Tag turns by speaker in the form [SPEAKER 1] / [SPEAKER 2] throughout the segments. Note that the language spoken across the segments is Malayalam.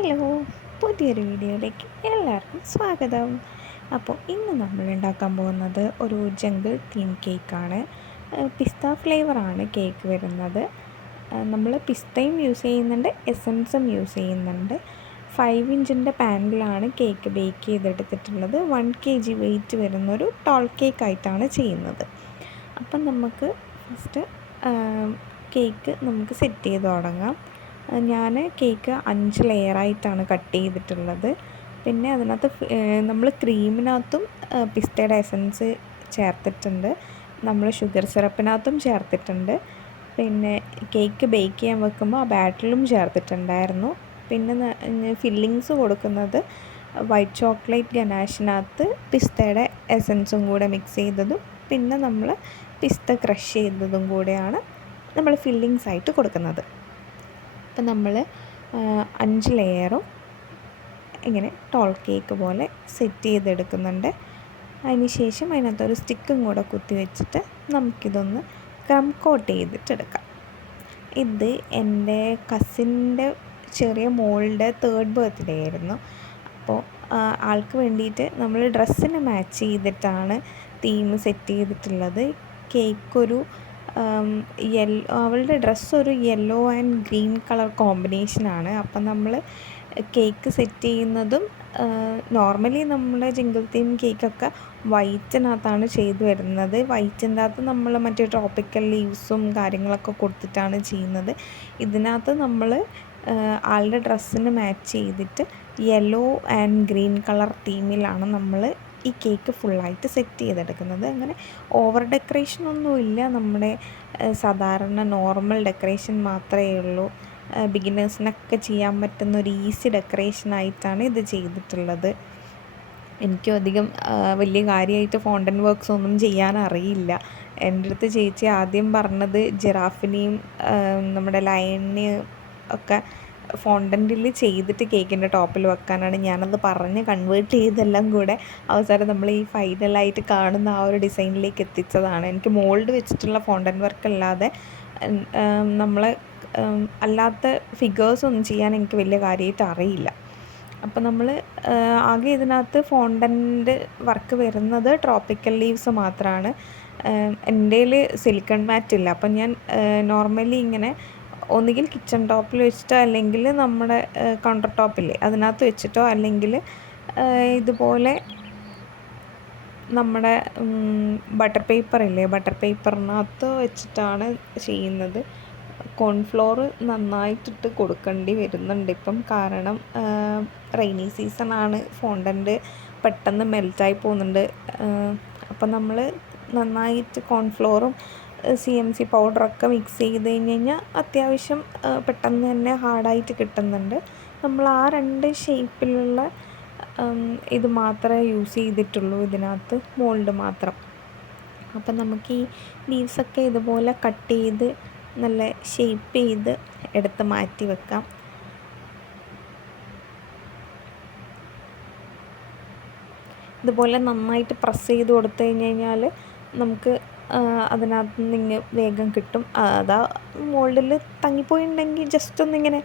[SPEAKER 1] ഹലോ പുതിയൊരു വീഡിയോയിലേക്ക് എല്ലാവർക്കും സ്വാഗതം. അപ്പോൾ ഇന്ന് നമ്മൾ ഉണ്ടാക്കാൻ പോകുന്നത് ഒരു ജംഗിൾ തീം കേക്കാണ് പിസ്ത ഫ്ലേവറാണ് കേക്ക് വരുന്നത്. നമ്മൾ പിസ്തയും യൂസ് ചെയ്യുന്നുണ്ട് എസൻസും യൂസ് ചെയ്യുന്നുണ്ട്. ഫൈവ് ഇഞ്ചിന്റെ പാനിലാണ് കേക്ക് ബേക്ക് ചെയ്തെടുത്തിട്ടുള്ളത്. വൺ കെ ജി വെയിറ്റ് വരുന്നൊരു ടോൾ കേക്ക് ആയിട്ടാണ് ചെയ്യുന്നത്. അപ്പം നമുക്ക് ഫസ്റ്റ് കേക്ക് നമുക്ക് സെറ്റ് ചെയ്ത് തുടങ്ങാം. ഞാൻ കേക്ക് അഞ്ച് ലെയറായിട്ടാണ് കട്ട് ചെയ്തിട്ടുള്ളത്. പിന്നെ അതിനകത്ത് നമ്മൾ ക്രീമിനകത്തും പിസ്തയുടെ എസൻസ് ചേർത്തിട്ടുണ്ട്. നമ്മൾ ഷുഗർ സിറപ്പിനകത്തും ചേർത്തിട്ടുണ്ട്. പിന്നെ കേക്ക് ബേക്ക് ചെയ്യാൻ വെക്കുമ്പോൾ ആ ബാറ്ററിലും ചേർത്തിട്ടുണ്ടായിരുന്നു. പിന്നെ ഫില്ലിങ്സ് കൊടുക്കുന്നത് വൈറ്റ് ചോക്ലേറ്റ് ഗനാഷിനകത്ത് പിസ്തയുടെ എസൻസും കൂടെ മിക്സ് ചെയ്തതും പിന്നെ നമ്മൾ പിസ്ത ക്രഷ് ചെയ്തതും കൂടെയാണ് നമ്മൾ ഫില്ലിങ്സ് ആയിട്ട് കൊടുക്കുന്നത്. നമ്മൾ അഞ്ച് ലെയറും ഇങ്ങനെ ടോൾ കേക്ക് പോലെ സെറ്റ് ചെയ്തെടുക്കുന്നുണ്ട്. അതിന് ശേഷം അതിനകത്തൊരു സ്റ്റിക്കും കൂടെ കുത്തി വെച്ചിട്ട് നമുക്കിതൊന്ന് ക്രം കോട്ട് ചെയ്തിട്ടെടുക്കാം ഇത് എന്റെ കസിന്റെ ചെറിയ മോളുടെ തേർഡ് ബർത്ത്ഡേ ആയിരുന്നു. അപ്പോൾ ആൾക്ക് വേണ്ടിയിട്ട് നമ്മൾ ഡ്രസ്സിന് മാച്ച് ചെയ്തിട്ടാണ് തീം സെറ്റ് ചെയ്തിട്ടുള്ളത്. കേക്കൊരു യെല്ലോ അവളുടെ ഡ്രസ്സ് ഒരു യെല്ലോ ആൻഡ് ഗ്രീൻ കളർ കോമ്പിനേഷനാണ് അപ്പം നമ്മൾ കേക്ക് സെറ്റ് ചെയ്യുന്നതും നോർമലി നമ്മുടെ ജിങ്കിൾ തീം കേക്കൊക്കെ വൈറ്റിനകത്താണ് ചെയ്തു വരുന്നത്. വൈറ്റിന്റെ അകത്ത് നമ്മൾ മറ്റേ ട്രോപ്പിക്കൽ ലീവ്സും കാര്യങ്ങളൊക്കെ കൊടുത്തിട്ടാണ് ചെയ്യുന്നത്. ഇതിനകത്ത് നമ്മൾ ആളുടെ ഡ്രസ്സിന് മാച്ച് ചെയ്തിട്ട് യെല്ലോ ആൻഡ് ഗ്രീൻ കളർ തീമിലാണ് നമ്മൾ ഈ കേക്ക് ഫുള്ളായിട്ട് സെറ്റ് ചെയ്തെടുക്കുന്നത്. അങ്ങനെ ഓവർ ഡെക്കറേഷൻ ഒന്നുമില്ല നമ്മുടെ സാധാരണ നോർമൽ ഡെക്കറേഷൻ മാത്രമേ ഉള്ളൂ. ബിഗിനേഴ്സിനൊക്കെ ചെയ്യാൻ പറ്റുന്ന ഒരു ഈസി ഡെക്കറേഷനായിട്ടാണ് ഇത് ചെയ്തിട്ടുള്ളത്. എനിക്കും അധികം വലിയ കാര്യമായിട്ട് ഫോണ്ടൻ വർക്ക്സ് ഒന്നും ചെയ്യാൻ അറിയില്ല. എന്റെ അടുത്ത് ചേച്ചി ആദ്യം പറഞ്ഞത് ജിറാഫിനെയും നമ്മുടെ ലയണിനെയും ഒക്കെ ഫോണ്ടന്റിൽ ചെയ്തിട്ട് കേക്കിന്റെ ടോപ്പിൽ വെക്കാനാണ് ഞാനത് പറഞ്ഞ് കൺവേർട്ട് ചെയ്തെല്ലാം കൂടെ അവസാനം നമ്മൾ ഈ ഫൈനലായിട്ട് കാണുന്ന ആ ഒരു ഡിസൈനിലേക്ക് എത്തിച്ചതാണ്. എനിക്ക് മോൾഡ് വെച്ചിട്ടുള്ള ഫോണ്ടൻ വർക്ക് അല്ലാതെ നമ്മൾ അല്ലാത്ത ഫിഗേഴ്സ് ഒന്നും ചെയ്യാൻ എനിക്ക് വലിയ കാര്യമായിട്ട് അറിയില്ല. അപ്പോൾ നമ്മൾ ആകെ ഇതിനകത്ത് ഫോണ്ടന്റെ വർക്ക് വരുന്നത് ട്രോപ്പിക്കൽ ലീവ്സ് മാത്രമാണ് എന്റെ സിലിക്കൺ മാറ്റ് ഇല്ല. അപ്പം ഞാൻ നോർമലി ഇങ്ങനെ ഒന്നുകിൽ കിച്ചൺ ടോപ്പിൽ വെച്ചിട്ടോ അല്ലെങ്കിൽ നമ്മുടെ കൗണ്ടർ ടോപ്പില്ലേ അതിനകത്ത് വെച്ചിട്ടോ അല്ലെങ്കിൽ ഇതുപോലെ നമ്മുടെ ബട്ടർ പേപ്പർ ഇല്ലേ ബട്ടർ പേപ്പറിനകത്ത് വെച്ചിട്ടാണ് ചെയ്യുന്നത്. കോൺഫ്ലോർ നന്നായിട്ടിട്ട് കൊടുക്കേണ്ടി വരുന്നുണ്ട് ഇപ്പം. കാരണം റെയിനി സീസൺ ആണ് ഫോണ്ടന്റ് പെട്ടെന്ന് മെൽറ്റായി പോകുന്നുണ്ട്. അപ്പം നമ്മൾ നന്നായിട്ട് കോൺഫ്ലോറും സി എം സി പൗഡറൊക്കെ മിക്സ് ചെയ്ത് കഴിഞ്ഞ് കഴിഞ്ഞാൽ അത്യാവശ്യം പെട്ടെന്ന് തന്നെ ഹാർഡായിട്ട് കിട്ടുന്നുണ്ട്. നമ്മൾ ആ രണ്ട് ഷേപ്പിലുള്ള ഇത് മാത്രമേ യൂസ് ചെയ്തിട്ടുള്ളൂ ഇതിനകത്ത് മോൾഡ് മാത്രം. അപ്പം നമുക്ക് ഈ ലീവ്സൊക്കെ ഇതുപോലെ കട്ട് ചെയ്ത് നല്ല ഷേപ്പ് ചെയ്ത് എടുത്ത് മാറ്റി വെക്കാം. ഇതുപോലെ നന്നായിട്ട് പ്രസ് ചെയ്ത് കൊടുത്തു കഴിഞ്ഞ് കഴിഞ്ഞാൽ നമുക്ക് അതിനകത്ത് നിന്ന് വേഗം കിട്ടും. അതാ മോൾഡിൽ തങ്ങിപ്പോയിട്ടുണ്ടെങ്കിൽ ജസ്റ്റ് ഒന്നിങ്ങനെ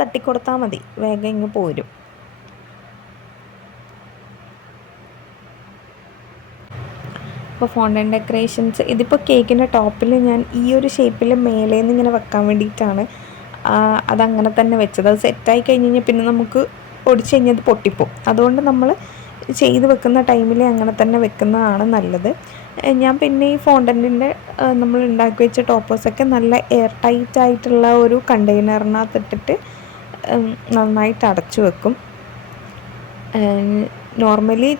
[SPEAKER 1] തട്ടിക്കൊടുത്താൽ മതി. വേഗം ഇങ്ങ് പോരും. ഇപ്പോൾ ഫോണ്ടൻ ഡെക്കറേഷൻസ് ഇതിപ്പോൾ കേക്കിന്റെ ടോപ്പിൽ ഞാൻ ഈ ഒരു ഷേപ്പിൽ മേലേന്ന് ഇങ്ങനെ വെക്കാൻ വേണ്ടിയിട്ടാണ് അതങ്ങനെ തന്നെ വെച്ചത്. അത് സെറ്റായി കഴിഞ്ഞ് കഴിഞ്ഞാൽ പിന്നെ നമുക്ക് ഒടിച്ച് കഴിഞ്ഞാൽ അത് പൊട്ടിപ്പോവും. അതുകൊണ്ട് നമ്മൾ ചെയ്ത് വെക്കുന്ന ടൈമിൽ അങ്ങനെ തന്നെ വെക്കുന്നതാണ് നല്ലത്. ഞാൻ പിന്നെ ഈ ഫോണ്ടന്റിന്റെ നമ്മൾ ഉണ്ടാക്കി വെച്ച ടോപ്പേഴ്സൊക്കെ നല്ല എയർ ടൈറ്റ് ആയിട്ടുള്ള ഒരു കണ്ടെയ്നറിനകത്തിട്ടിട്ട് നന്നായിട്ട് അടച്ചു വെക്കും. നോർമലി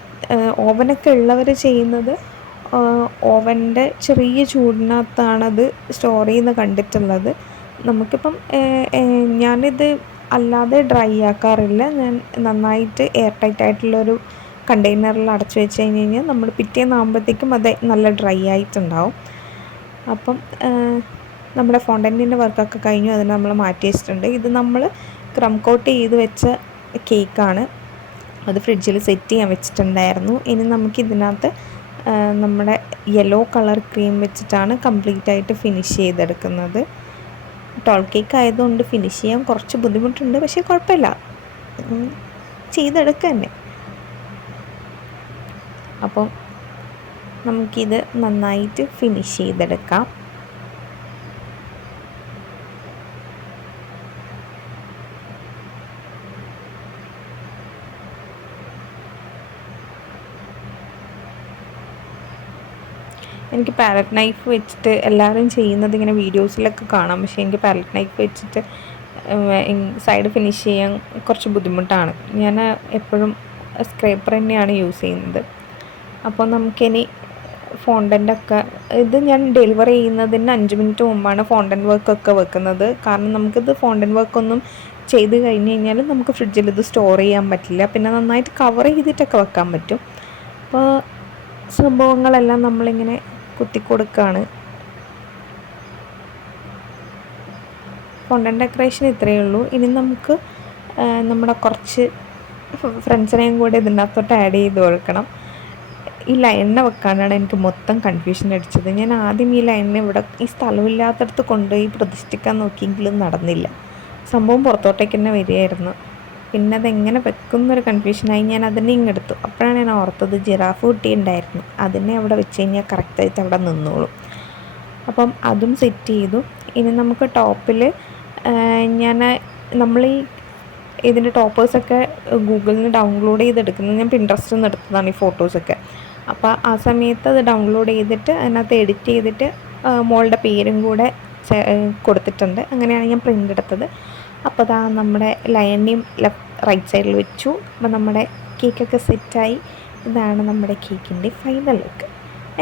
[SPEAKER 1] ഓവനൊക്കെ ഉള്ളവർ ചെയ്യുന്നത് ഓവന്റെ ചെറിയ ചൂടിനകത്താണത് സ്റ്റോർ ചെയ്യുന്ന കണ്ടിട്ടുള്ളത്. നമുക്കിപ്പം ഞാനിത് അല്ലാതെ ഡ്രൈ ആക്കാറില്ല. ഞാൻ നന്നായിട്ട് എയർ ടൈറ്റ് ആയിട്ടുള്ളൊരു കണ്ടെയ്നറിൽ അടച്ചു വെച്ച് കഴിഞ്ഞ് കഴിഞ്ഞാൽ നമ്മൾ പിറ്റേന്നാകുമ്പോഴത്തേക്കും അത് നല്ല ഡ്രൈ ആയിട്ടുണ്ടാവും. അപ്പം നമ്മുടെ ഫോണ്ടന്റിന്റെ വർക്കൊക്കെ കഴിഞ്ഞു അതിന് നമ്മൾ മാറ്റി വെച്ചിട്ടുണ്ട്. ഇത് നമ്മൾ ക്രം കോട്ട് ചെയ്ത് വെച്ച കേക്കാണ്. അത് ഫ്രിഡ്ജിൽ സെറ്റ് ചെയ്യാൻ വെച്ചിട്ടുണ്ടായിരുന്നു. ഇനി നമുക്ക് ഇതിനകത്ത് നമ്മുടെ യെല്ലോ കളർ ക്രീം വെച്ചിട്ടാണ് കംപ്ലീറ്റ് ആയിട്ട് ഫിനിഷ് ചെയ്തെടുക്കുന്നത്. ടോൾ കേക്ക് ആയതുകൊണ്ട് ഫിനിഷ് ചെയ്യാൻ കുറച്ച് ബുദ്ധിമുട്ടുണ്ട്. പക്ഷേ കുഴപ്പമില്ല. ചെയ്തെടുക്കുക തന്നെ. അപ്പം നമുക്കിത് നന്നായിട്ട് ഫിനിഷ് ചെയ്തെടുക്കാം. എനിക്ക് പാലറ്റ് നൈഫ് വെച്ചിട്ട് എല്ലാവരും ചെയ്യുന്നത് ഇങ്ങനെ വീഡിയോസിലൊക്കെ കാണാം. പക്ഷേ എനിക്ക് പാലറ്റ് നൈഫ് വെച്ചിട്ട് സൈഡ് ഫിനിഷ് ചെയ്യാൻ കുറച്ച് ബുദ്ധിമുട്ടാണ്. ഞാൻ എപ്പോഴും സ്ക്രേപ്പർ തന്നെയാണ് യൂസ് ചെയ്യുന്നത്. അപ്പോൾ നമുക്കിനി ഫോണ്ടന്റൊക്കെ ഇത് ഞാൻ ഡെലിവറി ചെയ്യുന്നതിന് അഞ്ച് മിനിറ്റ് മുമ്പാണ് ഫോണ്ടൻ വർക്കൊക്കെ വെക്കുന്നത്. കാരണം നമുക്കിത് ഫോണ്ടൻ വർക്കൊന്നും ചെയ്ത് കഴിഞ്ഞ് കഴിഞ്ഞാൽ നമുക്ക് ഫ്രിഡ്ജിൽ ഇത് സ്റ്റോർ ചെയ്യാൻ പറ്റില്ല. പിന്നെ നന്നായിട്ട് കവർ ചെയ്തിട്ടൊക്കെ വെക്കാൻ പറ്റും. അപ്പോൾ സംഭവങ്ങളെല്ലാം നമ്മളിങ്ങനെ കുത്തിക്കൊടുക്കുകയാണ് ഫോണ്ടൻ ഡെക്കറേഷൻ ഇത്രയേ ഉള്ളൂ. ഇനി നമുക്ക് നമ്മുടെ കുറച്ച് ഫ്രണ്ട്സിനെയും കൂടെ ഇതിനകത്തോട്ട് ആഡ് ചെയ്ത് കൊടുക്കണം. ഈ ലൈനിനെ വെക്കാനാണ് എനിക്ക് മൊത്തം കൺഫ്യൂഷൻ അടിച്ചത്. ഞാൻ ആദ്യം ഈ ലൈനിനെ ഇവിടെ ഈ സ്ഥലമില്ലാത്തടത്ത് കൊണ്ടുപോയി പ്രതിഷ്ഠിക്കാൻ നോക്കിയെങ്കിലും നടന്നില്ല. സംഭവം പുറത്തോട്ടേക്ക് തന്നെ വരികയായിരുന്നു. പിന്നെ അതെങ്ങനെ വെക്കുന്നൊരു കൺഫ്യൂഷനായി ഞാൻ അതിനെ ഇങ്ങെടുത്തു അപ്പോഴാണ് ഞാൻ ഓർത്തത് ജിറാഫ് കുട്ടി ഉണ്ടായിരുന്നു അതിനെ അവിടെ വെച്ച് കഴിഞ്ഞാൽ കറക്റ്റായിട്ട് അവിടെ നിന്നോളും. അപ്പം അതും സെറ്റ് ചെയ്തു. ഇനി നമുക്ക് ടോപ്പിൽ ഞാൻ നമ്മൾ ഈ ഇതിന്റെ ടോപ്പേഴ്സൊക്കെ ഗൂഗിളിൽ നിന്ന് ഡൗൺലോഡ് ചെയ്തെടുക്കുന്നത്. ഞാൻ പിൻട്രസ്റ്റിൽ നിന്ന് എടുത്തതാണ് ഈ ഫോട്ടോസൊക്കെ അപ്പോൾ ആ സമയത്ത് അത് ഡൗൺലോഡ് ചെയ്തിട്ട് അതിനകത്ത് എഡിറ്റ് ചെയ്തിട്ട് മോളുടെ പേരും കൂടെ കൊടുത്തിട്ടുണ്ട്. അങ്ങനെയാണ് ഞാൻ പ്രിന്റ് എടുത്തത്. അപ്പോൾ അതാ നമ്മുടെ ലയണിയും ലെഫ്റ്റ് റൈറ്റ് സൈഡിൽ വെച്ചു. അപ്പോൾ നമ്മുടെ കേക്കൊക്കെ സെറ്റായി ഇതാണ് നമ്മുടെ കേക്കിന്റെ ഫൈനൽ ലുക്ക്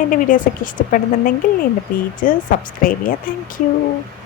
[SPEAKER 1] എന്റെ വീഡിയോസൊക്കെ ഇഷ്ടപ്പെടുന്നുണ്ടെങ്കിൽ എന്റെ പേജ് സബ്സ്ക്രൈബ് ചെയ്യുക. താങ്ക്